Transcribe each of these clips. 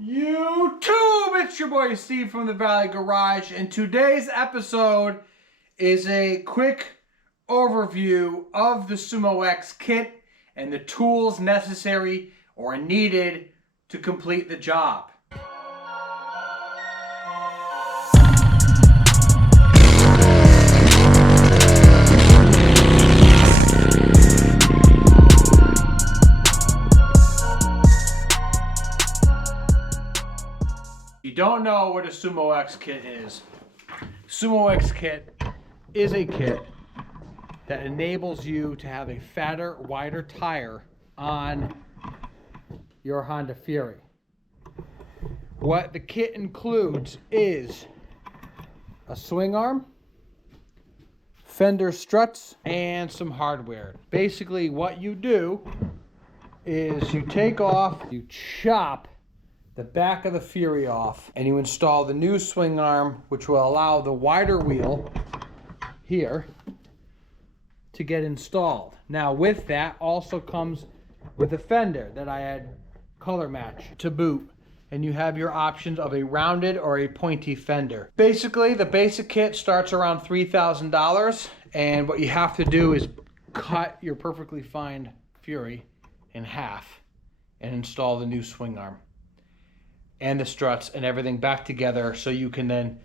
YouTube, it's your boy Steve from the Valley Garage, and today's episode is a quick overview of the Sumo X kit and the tools necessary or needed to complete the job. If you don't know what a Sumo X kit is, Sumo X kit is a kit that enables you to have a fatter, wider tire on your Honda Fury. What the kit includes is a swing arm, fender struts, and some hardware. Basically what you do is you take off, you chop the back of the Fury off, and you install the new swing arm, which will allow the wider wheel here to get installed. Now with that also comes with a fender that I had color match to boot, and you have your options of a rounded or a pointy fender. Basically the basic kit starts around $3,000, and what you have to do is cut your perfectly fine Fury in half and install the new swing arm and the struts and everything back together, so you can then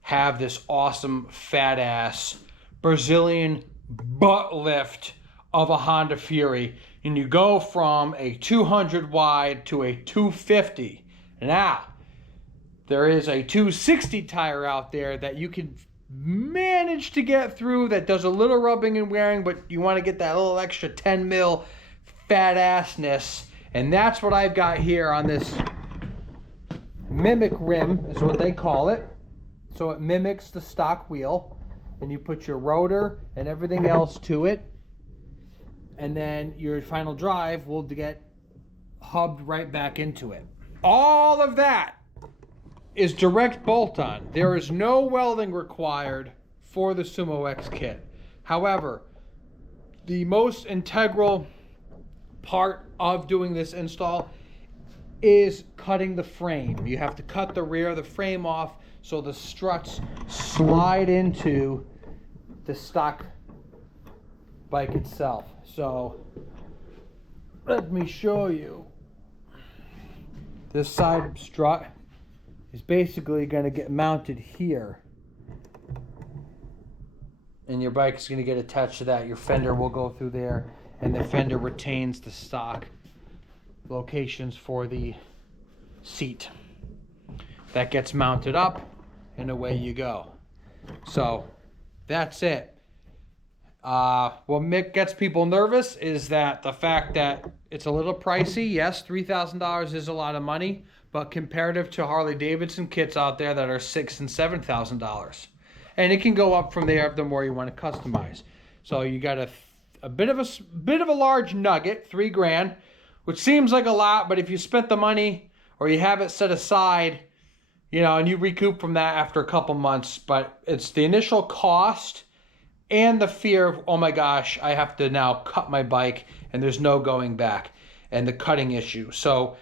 have this awesome fat ass Brazilian butt lift of a Honda Fury, and you go from a 200 wide to a 250. Now there is a 260 tire out there that you can manage to get through, that does a little rubbing and wearing, but you want to get that little extra 10 mil fat assness, and that's what I've got here on this mimic rim, is what they call it. So it mimics the stock wheel, and you put your rotor and everything else to it, and then your final drive will get hubbed right back into it. All of that is direct bolt-on. There is no welding required for the Sumo X kit. However, the most integral part of doing this install is cutting the frame. You have to cut the rear of the frame off so the struts slide into the stock bike itself. So let me show you. This side strut is basically going to get mounted here, and your bike is going to get attached to that. Your fender will go through there, and the fender retains the stock locations for the seat. That gets mounted up, and away you go. So that's it. What gets people nervous is that the fact that it's a little pricey. Yes, $3,000 is a lot of money, but comparative to Harley Davidson kits out there that are $6,000 and $7,000, and it can go up from there the more you want to customize. So you got a bit of a large nugget, $3 grand, which seems like a lot, but if you spent the money or you have it set aside, you know, and you recoup from that after a couple months. But it's the initial cost and the fear of, oh my gosh, I have to now cut my bike and there's no going back, and the cutting issue. So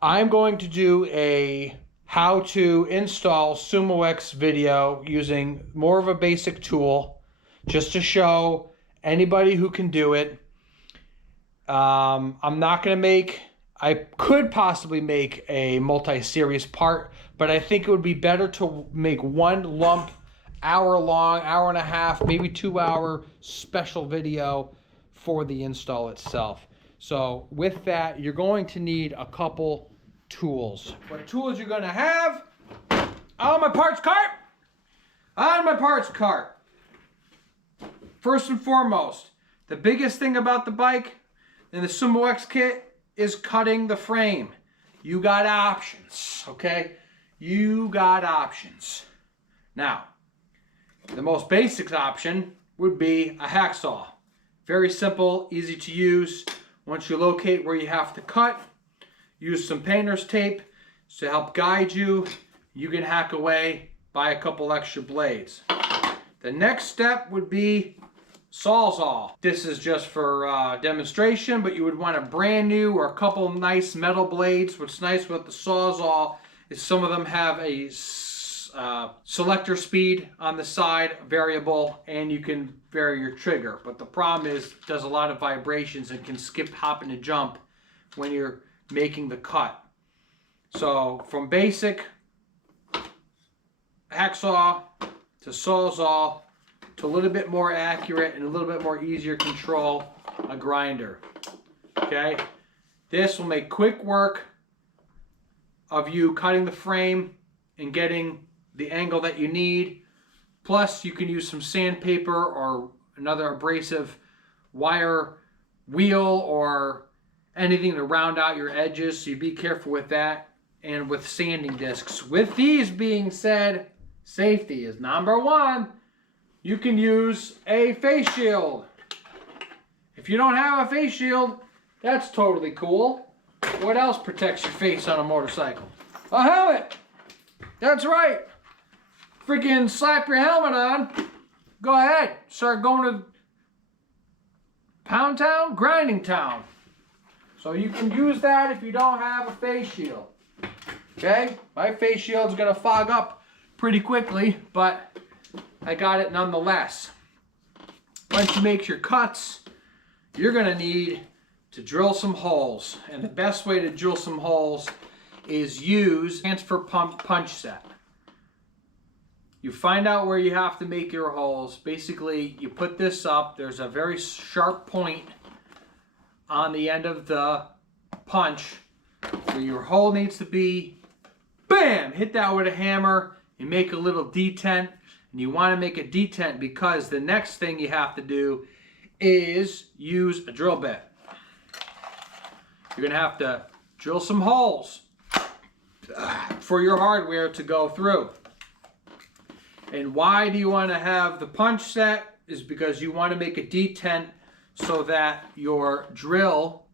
I'm going to do a how to install Sumo X video using more of a basic tool, just to show anybody who can do it. I'm not going to make, I could possibly make a multi-series part, but I think it would be better to make one lump, hour-long, hour and a half, maybe 2-hour special video for the install itself. So with that, you're going to need a couple tools. What tools you're going to have on my parts cart? On my parts cart. First and foremost, the biggest thing about the bike in the Sumo X kit is cutting the frame. You got options, okay? You got options. Now, the most basic option would be a hacksaw. Very simple, easy to use. Once you locate where you have to cut, use some painter's tape to help guide you. You can hack away, buy a couple extra blades. The next step would be Sawzall. This is just for demonstration, but you would want a brand new or a couple nice metal blades. What's nice with the Sawzall is some of them have a selector speed on the side, variable, and you can vary your trigger. But the problem is it does a lot of vibrations and can skip, hop, and jump when you're making the cut. So from basic hacksaw to Sawzall to a little bit more accurate and a little bit more easier control, a grinder. Okay, this will make quick work of you cutting the frame and getting the angle that you need. Plus you can use some sandpaper or another abrasive wire wheel or anything to round out your edges, so you be careful with that. And with sanding discs. With these being said, safety is number one. You can use a face shield. If you don't have a face shield, that's totally cool. What else protects your face on a motorcycle? A helmet. That's right. Freaking slap your helmet on. Go ahead. Start going to Pound Town, Grinding Town. So you can use that if you don't have a face shield. Okay? My face shield's gonna fog up pretty quickly, but I got it nonetheless. Once you make your cuts, you're gonna need to drill some holes. And the best way to drill some holes is use transfer punch set. You find out where you have to make your holes. Basically, you put this up. There's a very sharp point on the end of the punch where your hole needs to be. Bam! Hit that with a hammer and make a little detent. And you want to make a detent because the next thing you have to do is use a drill bit. You're going to have to drill some holes for your hardware to go through. And why do you want to have the punch set? Is because you want to make a detent so that your drill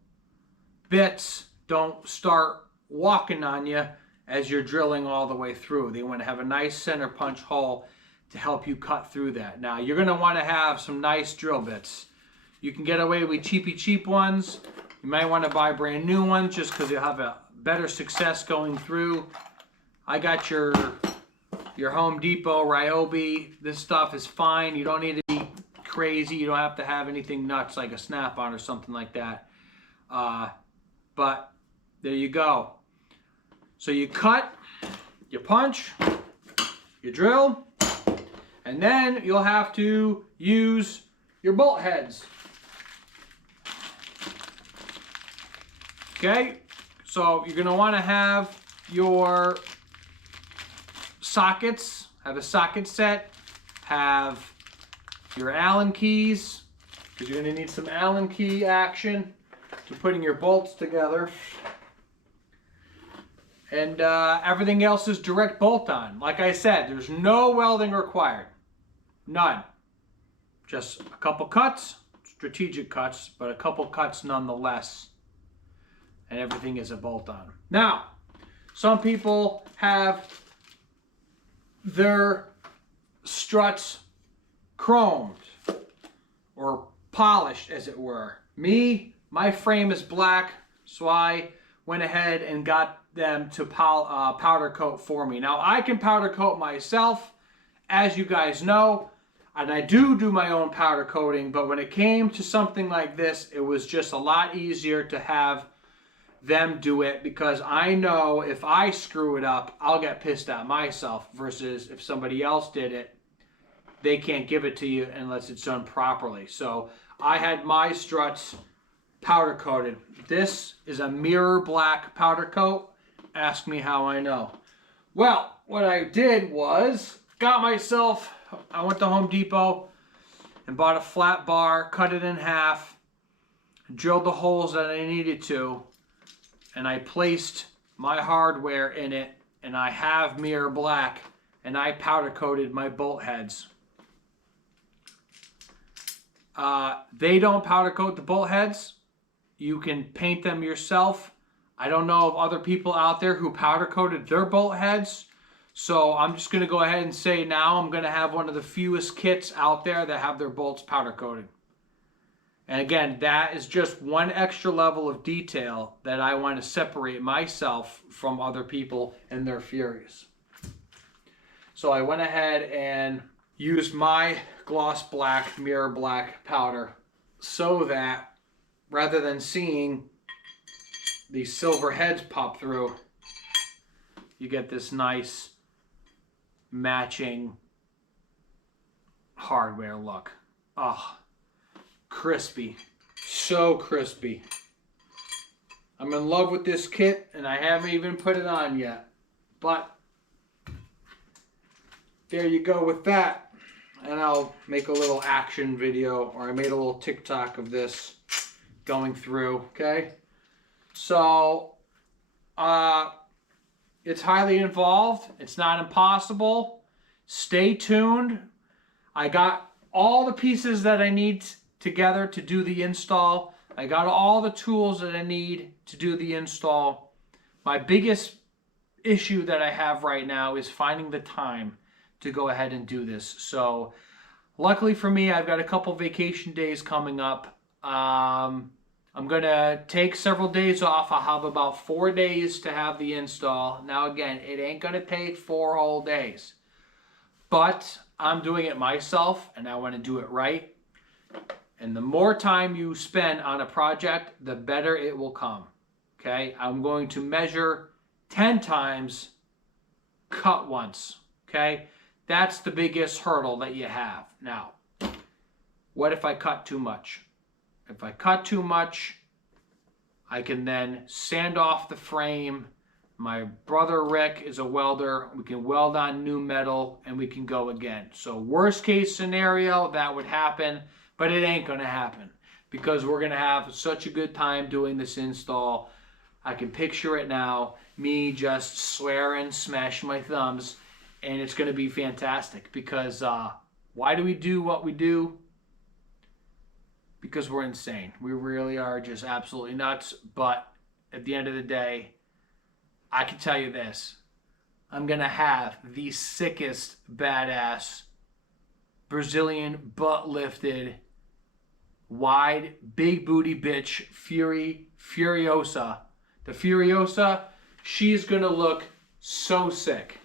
bits don't start walking on you as you're drilling all the way through. They want to have a nice center punch hole to help you cut through that. Now you're going to want to have some nice drill bits. You can get away with cheap ones. You might want to buy brand new ones just because you'll have a better success going through. I got your Home Depot, Ryobi. This stuff is fine. You don't need to be crazy. You don't have to have anything nuts like a snap-on or something like that. But there you go. So you cut, you punch, you drill, and then you'll have to use your bolt heads. Okay, so you're going to want to have your sockets, have a socket set, have your Allen keys, because you're going to need some Allen key action to putting your bolts together. And everything else is direct bolt on. Like I said, there's no welding required. None. Just a couple cuts, strategic cuts, but a couple cuts nonetheless. And everything is a bolt on. Now, some people have their struts chromed or polished, as it were. Me, my frame is black, so I went ahead and got them to powder coat for me. Now, I can powder coat myself, as you guys know, and I do my own powder coating, but when it came to something like this, it was just a lot easier to have them do it, because I know if I screw it up, I'll get pissed at myself, versus if somebody else did it, they can't give it to you unless it's done properly. So I had my struts powder coated. This is a mirror black powder coat. Ask me how I know. Well, what I did was I went to Home Depot and bought a flat bar, cut it in half, drilled the holes that I needed to, and I placed my hardware in it, and I have mirror black, and I powder coated my bolt heads. They don't powder coat the bolt heads. You can paint them yourself. I don't know of other people out there who powder coated their bolt heads, So I'm just going to go ahead and say now I'm going to have one of the fewest kits out there that have their bolts powder coated. And again, that is just one extra level of detail that I want to separate myself from other people and their Furies. So I went ahead and used my gloss black, mirror black powder so that rather than seeing these silver heads pop through, you get this nice matching hardware look. Oh, crispy. So crispy. I'm in love with this kit and I haven't even put it on yet. But there you go with that. And I'll make a little action video, or I made a little TikTok of this going through, okay? So, it's highly involved. It's not impossible. Stay tuned. I got all the pieces that I need together to do the install. I got all the tools that I need to do the install. My biggest issue that I have right now is finding the time to go ahead and do this. So luckily for me, I've got a couple vacation days coming up. I'm going to take several days off. I'll have about 4 days to have the install. Now again, it ain't going to take 4 whole days. But I'm doing it myself and I want to do it right. And the more time you spend on a project, the better it will come. Okay? I'm going to measure 10 times, cut once. Okay? That's the biggest hurdle that you have. Now, what if I cut too much? If I cut too much, I can then sand off the frame. My brother Rick is a welder. We can weld on new metal and we can go again. So worst case scenario, that would happen, but it ain't going to happen because we're going to have such a good time doing this install. I can picture it now, me just swearing, smashing my thumbs, and it's going to be fantastic because why do we do what we do? Because we're insane. We really are just absolutely nuts. But at the end of the day, I can tell you this. I'm going to have the sickest, badass, Brazilian butt-lifted, wide, big booty bitch, Furiosa. The Furiosa, she's going to look so sick.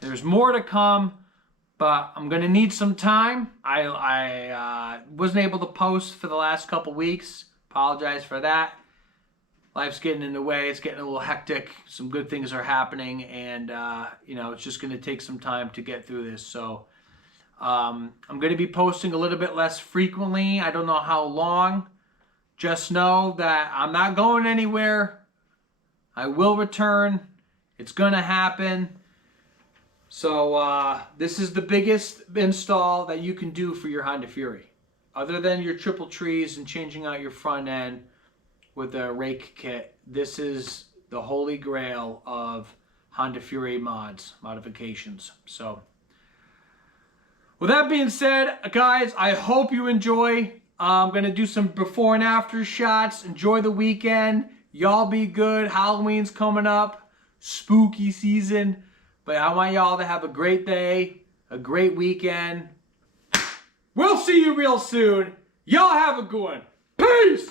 There's more to come, but I'm going to need some time. I wasn't able to post for the last couple weeks. Apologize for that. Life's getting in the way. It's getting a little hectic. Some good things are happening, and it's just going to take some time to get through this. So I'm going to be posting a little bit less frequently. I don't know how long. Just know that I'm not going anywhere. I will return. It's going to happen. So this is the biggest install that you can do for your Honda Fury. Other than your triple trees and changing out your front end with a rake kit, this is the holy grail of Honda Fury modifications. So with that being said, guys, I hope you enjoy. I'm going to do some before and after shots. Enjoy the weekend. Y'all be good. Halloween's coming up. Spooky season. But I want y'all to have a great day, a great weekend. We'll see you real soon. Y'all have a good one. Peace!